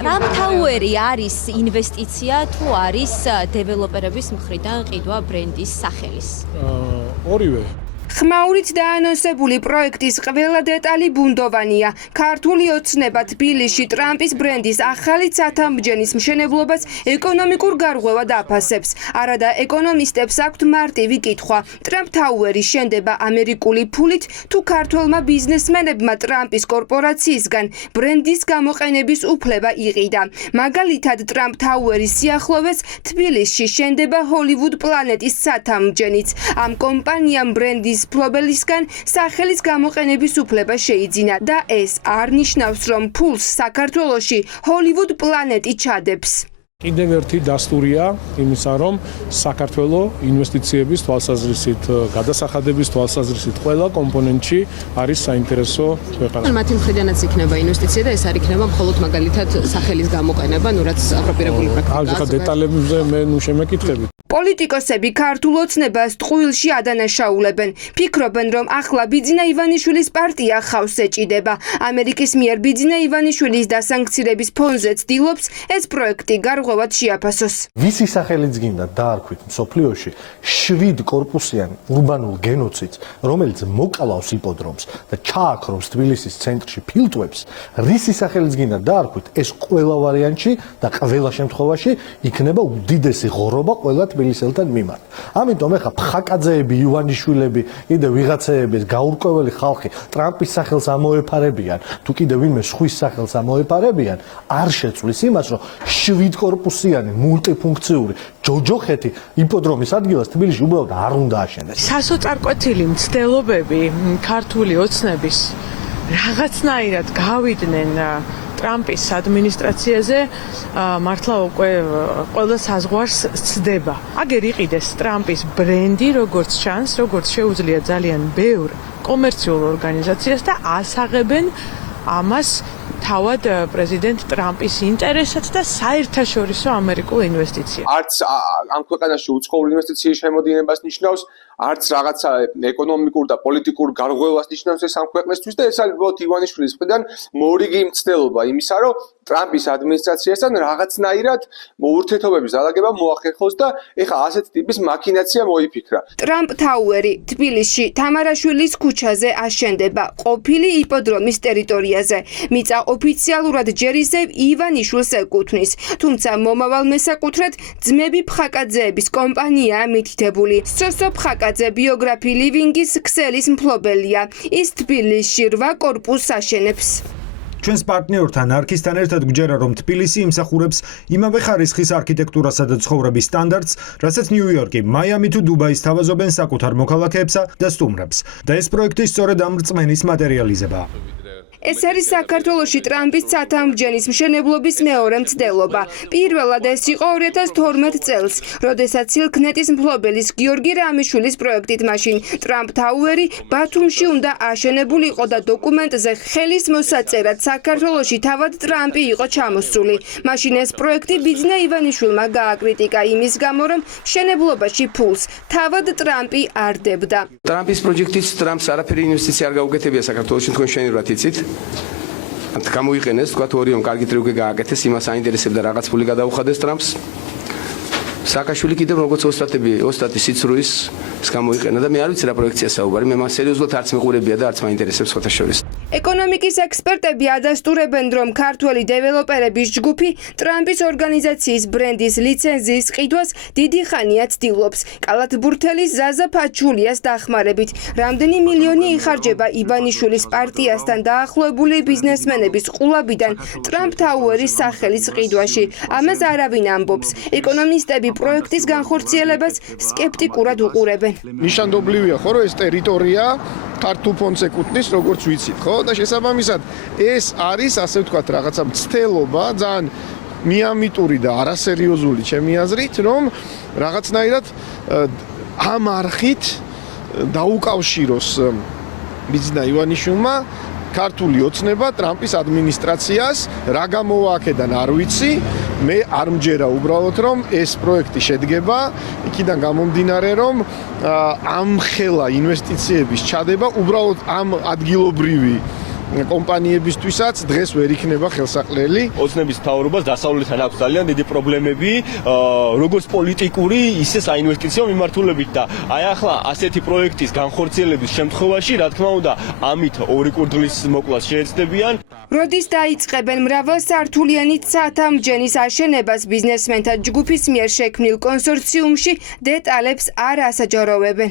Trump Tower-ი არის ინვესტიცია თუ არის დეველოპერების მხრიდან ყიდვა ბრენდის სახელის? ორივე. ხმაურით დაანონსებული პროექტის ყველა დეტალი ბუნდოვანია. ქართული ოცნება თბილისში ტრამპის ბრენდის ახალი ცათამბჯენის მშენებლობას ეკონომიკურ გარღვევად აფასებს. არადა ეკონომისტებს აქვთ მარტივი კითხვა. ტრამპ თაუერი შენდება ამერიკული ფულით თუ ქართველმა ბიზნესმენებმა ტრამპის კორპორაციისგან ბრენდის გამოყენების უფლება იყიდა. მაგალითად, ტრამპ თაუერის სიახლოვეს თბილისში შენდება ჰოლივუდ პლანეტის ცათამბჯენიც. ამ კომპანიამ ბრენდის ფლობელისგან სახელის გამოყენების უფლება შეიძინა და ეს არ ნიშნავს, რომ ფულს საქართველოში ჰოლივუდ პლანეტი ჩადებს. კიდევ ერთი დასტურია იმისა, რომ საქართველო ინვესტიციების თვალსაზრისით, გადასახადების თვალსაზრისით ყველა კომპონენტში არის საინტერესო ქვეყანა. მათი მხრიდანაც იქნება ინვესტიცია და ეს არ იქნება მხოლოდ მაგალითად სახელის გამოყენება, ნუ რაც აპროპირებული პრაქტიკაა. ახლა დეტალებზე მე შემეკითხები. პოლიტიკოსები ქართულ ოცნებას ტყუილში ადანაშაულებენ. ფიქრობენ, რომ ახლა ბიძინა ივანიშვილის პარტია ხავს ეჭიდება. ამერიკის მიერ ბიძინა ივანიშვილის დასანქცირების ფონზე ცდილობს ეს პროექტი გარღვევად შეაფასოს. ვისი სახელიც გინდა დაარქვით მსოფლიოში 7 კორპუსიან ურბანულ გენოციდს, რომელიც მოკალავს იპოდრომს და ჩააქრობს თბილისის ცენტრში ფილტვებს, რისი სახელიც გინდა დაარქვით, ეს ყველა ვარიანტში და ყველა შემთხვევაში იქნება უდიდესი ღორობა ყველა თბილისელთან მიმართ. ამიტომ ეხა ფხაკაძეები, ივანიშვილები, კიდე ვიღაცეების გაურკვეველი ხალხი ტრამპის სახელს ამოეფარებიან, თუ კიდე ვინმე სხვის სახელს ამოეფარებიან, არ შეცვლის იმას, რომ 7 კორპუსიანი მულტიფუნქციური ჯოჯოხეთი იპოდრომის ადგილას თბილისში უბრალოდ არ უნდა აშენდეს. სასოწარკვეთილი მცდელობები ქართული ოცნების რაღაცნაირად გავიდნენ ტრამპის ადმინისტრაციაზე მართლა უკვე ყველა საზღვარს სცდება. აგერ იყიდეს ტრამპის ბრენდი, როგორც ჩანს, როგორც შეუძლია ძალიან ბევრ კომერციულ ორგანიზაციას და ასაღებენ ამას თავად პრეზიდენტ ტრამპის ინტერესად და საერთაშორისო ამერიკულ ინვესტიციას. არც ამ ქვეყანაში უცხოური ინვესტიციის შემოდინებას ნიშნავს, არც რაღაცა ეკონომიკურ და პოლიტიკურ გარღვევას ნიშნავს ეს ამ ქვეყნისთვის და ეს არის უბრალოდ ივანიშვილის მხრიდან მორიგი მცდელობა იმისა, რომ ტრამპის ადმინისტრაციასთან რაღაცნაირად ურთიერთობების დალაგება მოახერხოს და ეხა ასეთ ტიპის მაქინაცია მოიფიქრა. ტრამპ თაუერი თბილისში თამარაშვილის ქუჩაზე აშენდება ყოფილი იპოდრომის ტერიტორიაზე. მიწა ოფიციალურად ჯერ ისევ ივანიშვილს ეკუთვნის, თუმცა მომავალ მესაკუთრედ ძმები ფხაკაძეების კომპანიაა მითითებული. სოსო ფხაკაძე ბიოგრაფი ლივინგის ქსელის მფლობელია. ის თბილისში 8 კორპუსს აშენებს. ჩვენს პარტნიორთან არქისთან ერთად გვჯერა, რომ თბილისი იმსახურებს იმავე ხარისხის არქიტექტურასა და ცხოვრების სტანდარტს, რასაც ნიუ-იორკი, მაიამი თუ დუბაის თავაზობენ საკუთარ მოქალაქეებსა და სტუმრებს. და ეს პროექტი სწორედ ამ რწმენის მატერიალიზება. ეს არის საქართველოში ტრამპის ცათამბჯენის მშენებლობის მეორე მცდელობა. პირველად ეს იყო 2012 წელს, როდესაც სილქნეტის მფლობელის გიორგი რამიშვილის პროექტით მაშინ ტრამპ თაუერი ბათუმში უნდა აშენებულიყო და დოკუმენტზე ხელის მოსაწერად საქართველოში თავად ტრამპი იყო ჩამოსული. მაშინ ეს პროექტი ბიძინა ივანიშვილმა გააკრიტიკა იმის გამო, რომ მშენებლობაში ფულს თავად ტრამპი არ დებდა. ტრამპის პროექტით ტრამპს არაფერი ინვესტიცია არ გაუგეთებია საქართველოში, თქვენ შენივრად იცით. გამოიყენეს, თქვა თორიომ კარგი ტრიუკი გააკეთეს, იმას აინტერესებდა რაღაც ფული გადაუხადეს ტრამპს. სააკაშვილი კიდევ როგორც ოსტატი სიცრუის გამოიყენა და მე არ ვიცი რა პროექტია საუბარი, მე მას სერიოზულად არც მეყურებია და არც მაინტერესებს სხვათა შორის. ეკონომიკის ექსპერტები ადასტურებენ, რომ ქართველი დეველოპერების ჯგუფი ტრამპის ორგანიზაციის ბრენდის ლიცენზიის ყიდვას დიდი ხანია ცდილობს. კალათბურთელის ზაზა ფაჩულიას დახმარებით, რამდენი მილიონი იხარჯება ივანიშვილის პარტიასთან დაახლოებული ბიზნესმენების ყულაბიდან ტრამპ თაუერის სახელის ყიდვაში. ამას არავინ ამბობს. ეკონომისტები პროექტის განხორციელებას სკეპტიკურად უყურებენ. ნიშანდობლივია, ხო, რომ ეს ტერიტორია ქართულ ფონდს ეკუთვნის, როგორც ვიცით, ხო? და შესაბამისად ეს არის, ასე ვთქვათ, რაღაცა მცდელობა, ძალიან მიამიტური და არასერიოზული ჩემი აზრით, რომ რაღაცნაირად ამ არხით დაუკავშიროს ბიძინა ივანიშვილმა ქართული ოცნება ტრამპის ადმინისტრაციას, რა გამოაქვეყნა არ ვიცი, მე არ მჯერა უბრალოდ რომ ეს პროექტი შედგება, იქიდან გამომდინარე რომ ამ ხელა ინვესტიციების ჩადება უბრალოდ ამ ადგილობრივი კომპანიებისთვისაც დღეს ვერ იქნება ხელსაყრელი. ოცნების მთავრობას დასავლეთთან აქვს ძალიან დიდი პრობლემები, როგორც პოლიტიკური, ისე საინვესტიციო მიმართულებით და აი ახლა ასეთი პროექტის განხორციელების შემთხვევაში, რა თქმა უნდა, ამით ორი კურდღლის მოკვლას შეეცდებიან. როდის დაიწყებენ მრავალსართულიანი ცათამბჯენის აშენებას ბიზნესმენთა ჯგუფის მიერ შექმნილ კონსორციუმში, დეტალებს არ ასაჯაროვებენ.